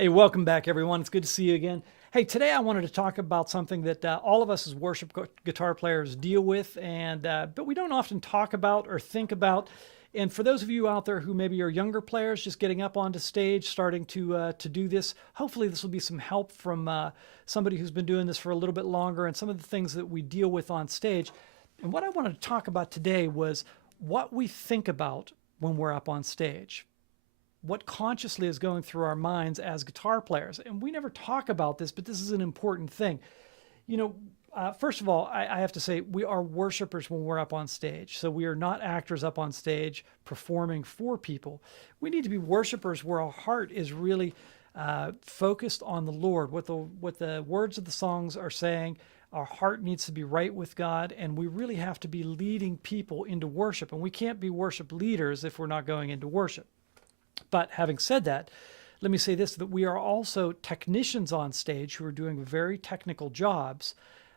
Hey, welcome back, everyone. It's good to see you again. Hey, today I wanted to talk about something that all of us as worship guitar players deal with, and but we don't often talk about or think about. And for those of you out there who maybe are younger players, just getting up onto stage, starting to do this, hopefully this will be some help from somebody who's been doing this for a little bit longer, and some of the things that we deal with on stage. And what I wanted to talk about today was what we think about when we're up on stage, what consciously is going through our minds as guitar players. And we never talk about this, but this is an important thing. You know, first of all, I have to say we are worshipers when we're up on stage. So we are not actors up on stage performing for people. We need to be worshipers where our heart is really focused on the Lord, what the words of the songs are saying. Our heart needs to be right with God, and we really have to be leading people into worship. And we can't be worship leaders if we're not going into worship. But having said that, let me say this, that we are also technicians on stage who are doing very technical jobs.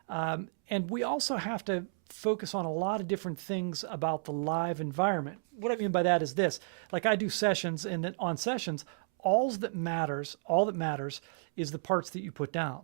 And we also have to focus on a lot of different things about the live environment. What I mean by that is this, like I do sessions, and then on sessions, all that matters is the parts that you put down.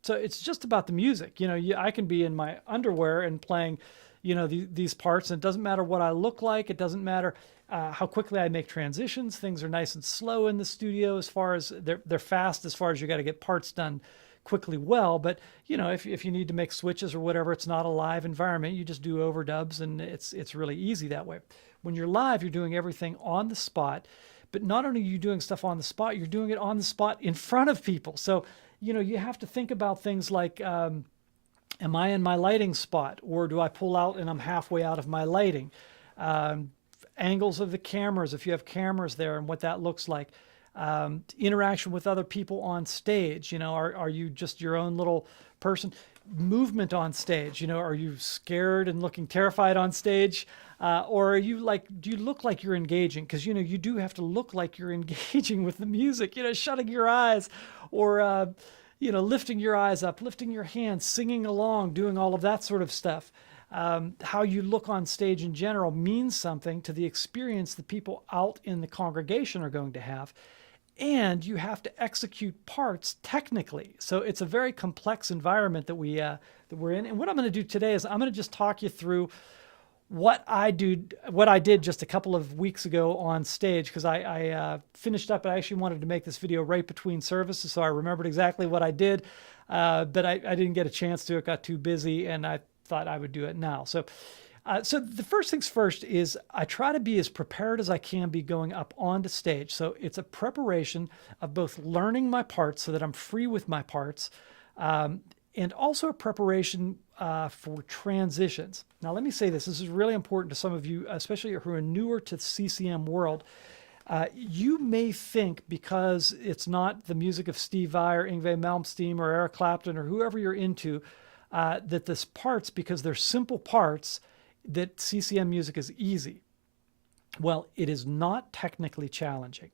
So it's just about the music. You know, I can be in my underwear and playing, these parts, and it doesn't matter what I look like. It doesn't matter how quickly I make transitions. Things are nice and slow in the studio as far as they're fast as far as you got to get parts done quickly well. But, if you need to make switches or whatever, it's not a live environment. You just do overdubs, and it's really easy that way. When you're live, you're doing everything on the spot. But not only are you doing stuff on the spot, you're doing it on the spot in front of people. So, you have to think about things like, am I in my lighting spot, or do I pull out and I'm halfway out of my lighting? Angles of the cameras, if you have cameras there, and what that looks like. Interaction with other people on stage. Are you just your own little person? Movement on stage. Are you scared and looking terrified on stage? Or do you look like you're engaging? Because, you do have to look like you're engaging with the music, shutting your eyes, or, lifting your eyes up, lifting your hands, singing along, doing all of that sort of stuff. How you look on stage in general means something to the experience that people out in the congregation are going to have. And you have to execute parts technically. So it's a very complex environment that we're in. And what I'm going to do today is I'm going to just talk you through what I did just a couple of weeks ago on stage, because I finished up. I actually wanted to make this video right between services, so I remembered exactly what I did, but I didn't get a chance to. It got too busy, and I thought I would do it now. So the first things first is I try to be as prepared as I can be going up onto stage. So it's a preparation of both learning my parts so that I'm free with my parts, and also a preparation for transitions. Now, let me say this. This is really important to some of you, especially who are newer to the CCM world. You may think, because it's not the music of Steve Vai or Yngwie Malmsteen or Eric Clapton or whoever you're into, that this parts, because they're simple parts, that CCM music is easy. Well, it is not technically challenging.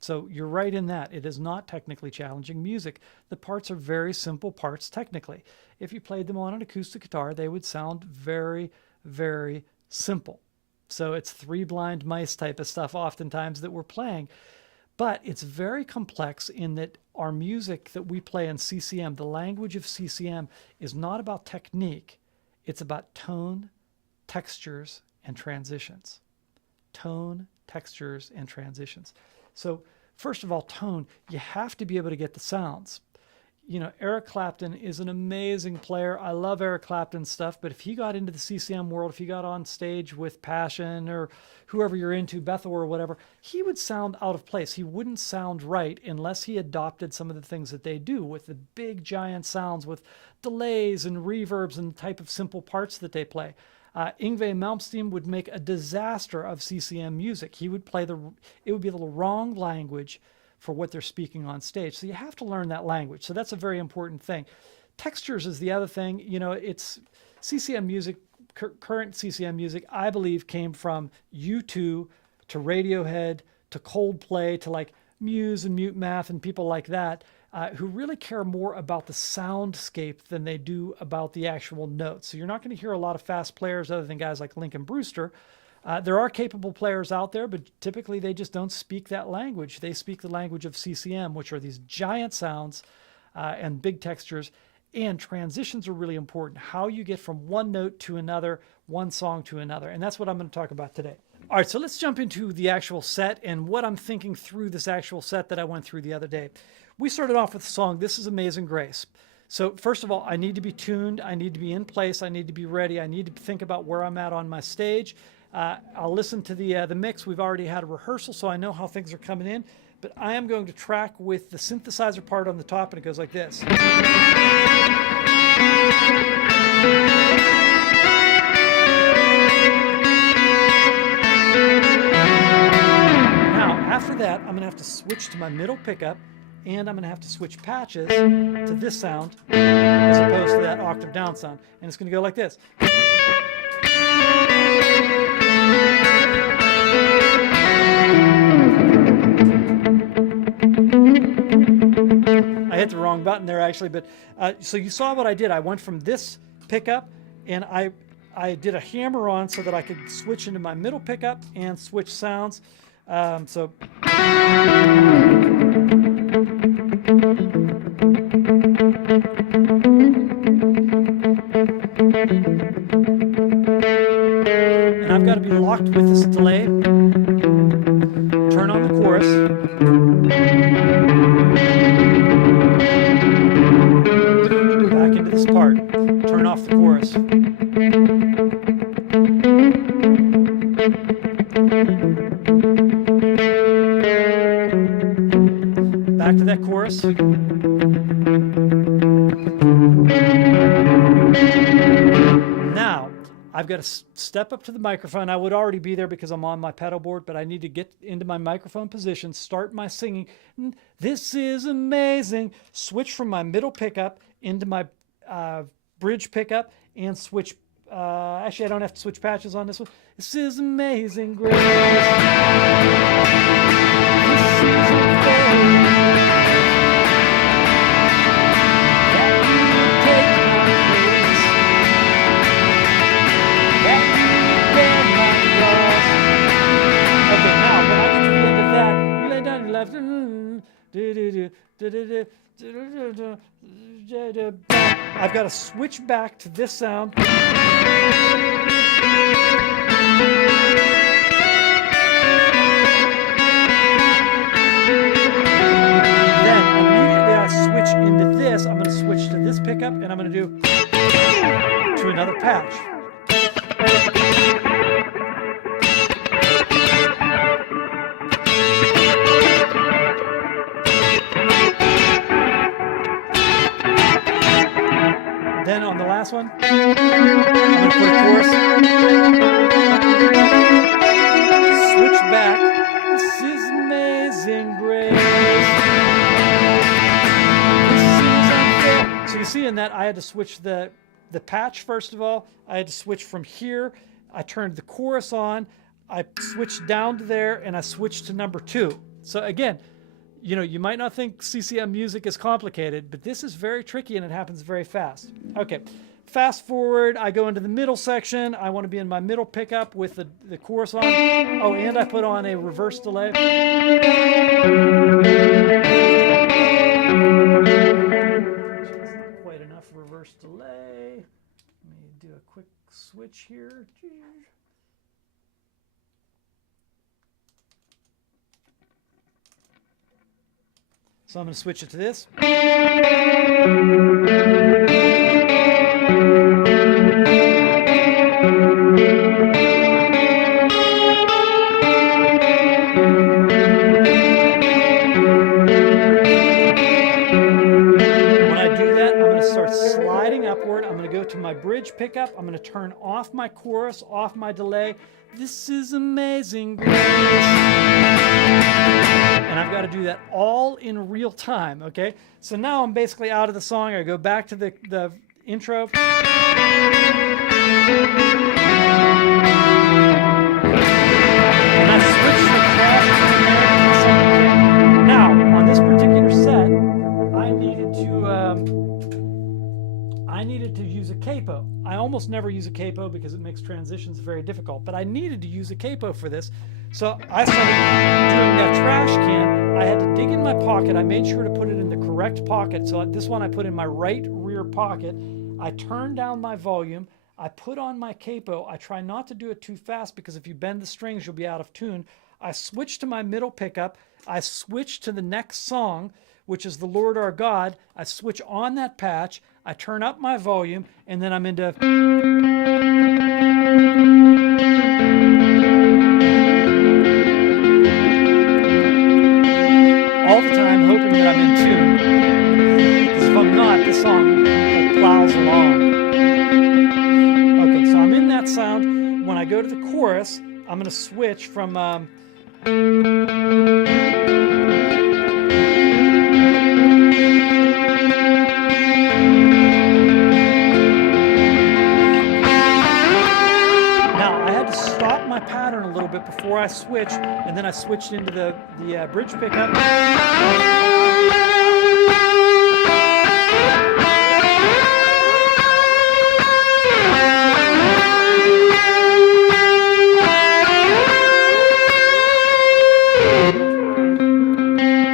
So you're right in that. It is not technically challenging music. The parts are very simple parts technically. If you played them on an acoustic guitar, they would sound very, very simple. So it's Three Blind Mice type of stuff oftentimes that we're playing. But it's very complex in that our music that we play in CCM, the language of CCM, is not about technique. It's about tone, textures, and transitions. Tone, textures, and transitions. So first of all, tone, you have to be able to get the sounds. Eric Clapton is an amazing player. I love Eric Clapton's stuff, but if he got into the CCM world, if he got on stage with Passion or whoever you're into, Bethel or whatever, he would sound out of place. He wouldn't sound right unless he adopted some of the things that they do with the big giant sounds, with delays and reverbs and the type of simple parts that they play. Yngwie Malmsteen would make a disaster of CCM music. He would play it would be the wrong language for what they're speaking on stage. So you have to learn that language. So that's a very important thing. Textures is the other thing. It's CCM music, current CCM music, I believe, came from U2 to Radiohead to Coldplay to like Muse and Mute Math and people like that, who really care more about the soundscape than they do about the actual notes. So you're not going to hear a lot of fast players other than guys like Lincoln Brewster There are capable players out there, but typically they just don't speak that language. They speak the language of CCM, which are these giant sounds and big textures. And transitions are really important. How you get from one note to another, one song to another. And that's what I'm going to talk about today. All right, so let's jump into the actual set and what I'm thinking through this actual set that I went through the other day. We started off with the song, This Is Amazing Grace. So first of all, I need to be tuned. I need to be in place. I need to be ready. I need to think about where I'm at on my stage. I'll listen to the mix. We've already had a rehearsal, so I know how things are coming in. But I am going to track with the synthesizer part on the top, and it goes like this. After that, I'm going to have to switch to my middle pickup, and I'm going to have to switch patches to this sound as opposed to that octave down sound. And it's going to go like this. I hit the wrong button there, actually. But so you saw what I did. I went from this pickup, and I did a hammer on so that I could switch into my middle pickup and switch sounds. So and I've got to be locked with this delay. Turn on the chorus. Back into this part. Turn off the chorus. Back to that chorus. Now, I've got to step up to the microphone. I would already be there because I'm on my pedal board, but I need to get into my microphone position, start my singing. This is amazing. Switch from my middle pickup into my bridge pickup and switch. Actually, I don't have to switch patches on this one. This is amazing grace. I've got to switch back to this sound. Then immediately I switch into this. I'm going to switch to this pickup, and I'm going to do to another patch. Then on the last one, I'm going to put a chorus. Switch back. This is amazing grace. This is unfair. So you see in that I had to switch the patch first of all. I had to switch from here. I turned the chorus on. I switched down to there, and I switched to number 2. So again, you know, you might not think CCM music is complicated, but this is very tricky and it happens very fast. Okay, fast forward, I go into the middle section. I want to be in my middle pickup with the chorus on. Oh, and I put on a reverse delay. Not quite enough reverse delay. Let me do a quick switch here. So I'm going to switch it to this. Upward. I'm going to go to my bridge pickup. I'm going to turn off my chorus, off my delay. This is amazing grace. And I've got to do that all in real time, okay? So now I'm basically out of the song. I go back to the intro. And I switch the track to the now, on this particular set, I needed to use a capo. I almost never use a capo because it makes transitions very difficult, but I needed to use a capo for this. So I started doing that trash can. I had to dig in my pocket. I made sure to put it in the correct pocket. So this one I put in my right rear pocket. I turned down my volume. I put on my capo. I try not to do it too fast because if you bend the strings, you'll be out of tune. I switch to my middle pickup. I switch to the next song, which is the Lord Our God. I switch on that patch. I turn up my volume, and then I'm into... all the time hoping that I'm in tune. Because if I'm not, this song plows along. Okay, so I'm in that sound. When I go to the chorus, I'm going to switch from... my pattern a little bit before I switched, and then I switched into the bridge pickup.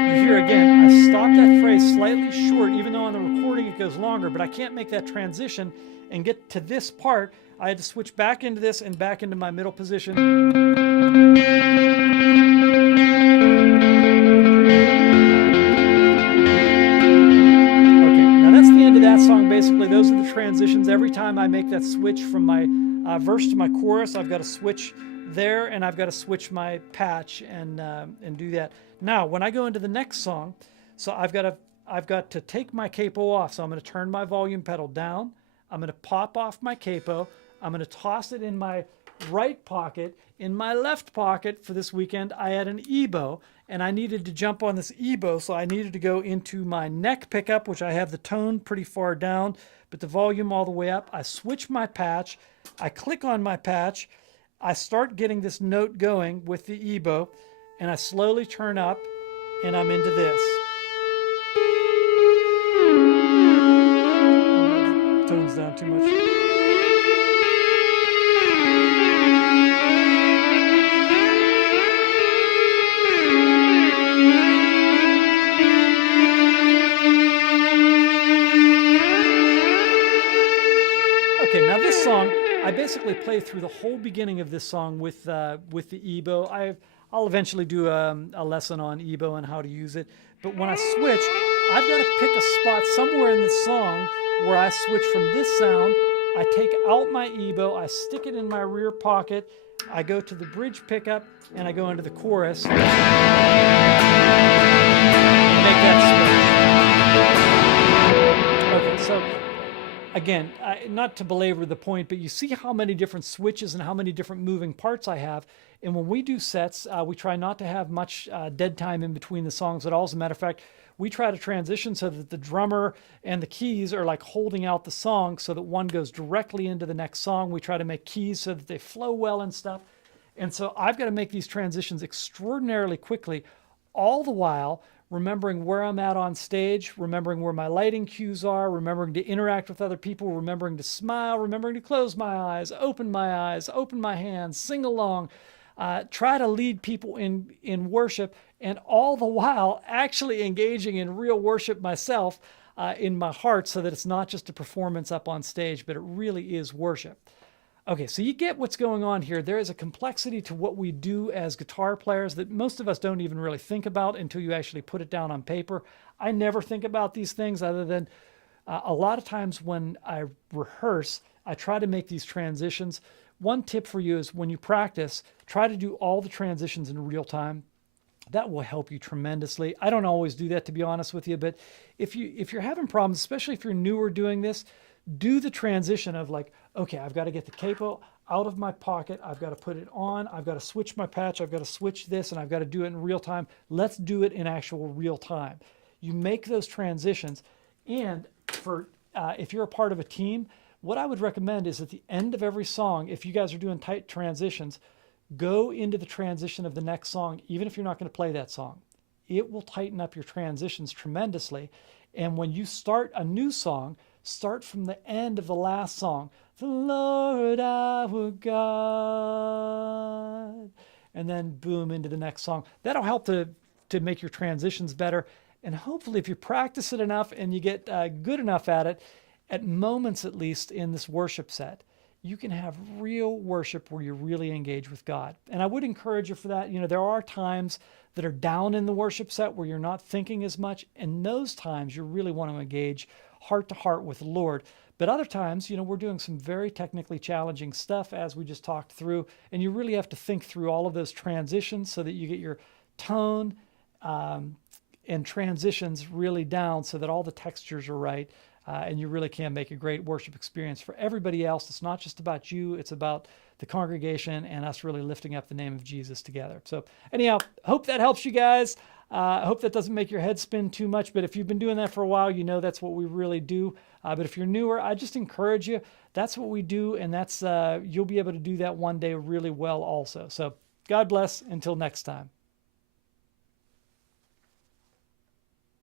You hear again, I stopped that phrase slightly short, even though on the recording it goes longer, but I can't make that transition and get to this part. I had to switch back into this and back into my middle position. Okay, now that's the end of that song. Basically, those are the transitions. Every time I make that switch from my verse to my chorus, I've got to switch there, and I've got to switch my patch and do that. Now, when I go into the next song, so I've got to take my capo off. So I'm going to turn my volume pedal down. I'm going to pop off my capo. I'm going to toss it in my right pocket. In my left pocket for this weekend, I had an EBow, and I needed to jump on this EBow, so I needed to go into my neck pickup, which I have the tone pretty far down, but the volume all the way up. I switch my patch. I click on my patch. I start getting this note going with the EBow, and I slowly turn up, and I'm into this. Tone's down too much. Okay, now this song, I basically play through the whole beginning of this song with the EBow. I'll eventually do a lesson on EBow and how to use it. But when I switch, I've got to pick a spot somewhere in this song where I switch from this sound. I take out my EBow, I stick it in my rear pocket, I go to the bridge pickup, and I go into the chorus. And make that switch. Okay, so again, not to belabor the point, but you see how many different switches and how many different moving parts I have. And when we do sets, we try not to have much dead time in between the songs at all. As a matter of fact, we try to transition so that the drummer and the keys are like holding out the song so that one goes directly into the next song. We try to make keys so that they flow well and stuff. And so I've got to make these transitions extraordinarily quickly, all the while remembering where I'm at on stage, remembering where my lighting cues are, remembering to interact with other people, remembering to smile, remembering to close my eyes, open my hands, sing along, try to lead people in worship, and all the while actually engaging in real worship myself in my heart, so that it's not just a performance up on stage, but it really is worship. Okay, so you get what's going on here. There is a complexity to what we do as guitar players that most of us don't even really think about until you actually put it down on paper. I never think about these things other than a lot of times when I rehearse, I try to make these transitions. One tip for you is when you practice, try to do all the transitions in real time. That will help you tremendously. I don't always do that, to be honest with you, but if you're having problems, especially if you're newer doing this, do the transition of like, okay, I've got to get the capo out of my pocket. I've got to put it on. I've got to switch my patch. I've got to switch this, and I've got to do it in real time. Let's do it in actual real time. You make those transitions. And for if you're a part of a team, what I would recommend is at the end of every song, if you guys are doing tight transitions, go into the transition of the next song, even if you're not going to play that song. It will tighten up your transitions tremendously. And when you start a new song, start from the end of the last song. the Lord our God. And then boom, into the next song. That'll help to make your transitions better. And hopefully if you practice it enough and you get good enough at it, at moments at least in this worship set, you can have real worship where you really engage with God. And I would encourage you for that. There are times that are down in the worship set where you're not thinking as much. And those times you really want to engage heart to heart with the Lord. But other times, we're doing some very technically challenging stuff as we just talked through. And you really have to think through all of those transitions so that you get your tone and transitions really down so that all the textures are right. And you really can make a great worship experience for everybody else. It's not just about you. It's about the congregation and us really lifting up the name of Jesus together. So anyhow, hope that helps you guys. I hope that doesn't make your head spin too much. But if you've been doing that for a while, that's what we really do. But if you're newer, I just encourage you. That's what we do. And that's you'll be able to do that one day really well also. So God bless. Until next time.